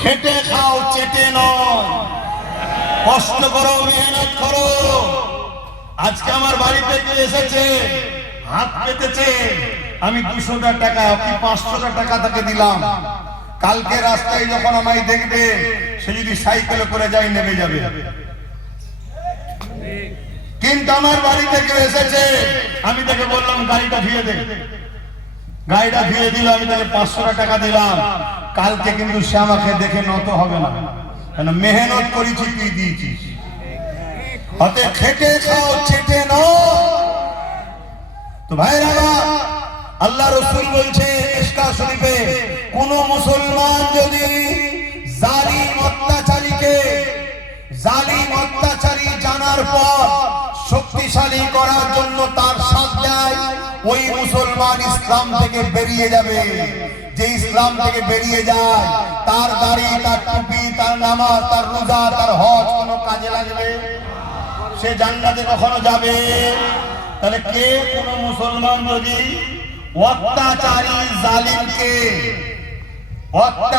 খেটে খাও, চেটে নয়। কষ্ট করো, মেহনত করো। আজকে আমার বাড়িতে কেউ এসেছে, হাত পেতেছে, আমি 200টা টাকা কি 500টা টাকা তাকে দিলাম। কালকে রাস্তায় যখন আমায় দেখবে, সে যদি সাইকেলে করে যায় নেমে যাবে। কিন্তু আমার বাড়িতে কেউ এসেছে, আমি তাকে বললাম গাড়িটা ধুয়ে দে, গাড়িটা ধুয়ে দিল, আমি তাকে 500টা টাকা দিলাম। কালকে কিন্তু সে আমাকে দেখে নত হবে না, কেন মেহনত করেছি, তুই দিয়েছিস। হাতে খেটে খাও, চেটে নাও। তো ভাইরা, আল্লাহ রাসূল বলছে ইসকা শরীফে, কোন মুসলমান যদি জালিম অত্যাচারী জানার পর শক্তিশালী করার জন্য তার সাথ দেয়, ওই মুসলমান ইসলাম থেকে বেরিয়ে যাবে। যে ইসলাম থেকে বেরিয়ে যায়, তার দাড়ি, তার টুপি, তার নামাজ, তার রোজা, তার হজ কোনো কাজে লাগবে? সে জান্নাতে কখনো যাবে? তাহলে কে কোন মুসলমান যদি অত্যাচারী জালিমকে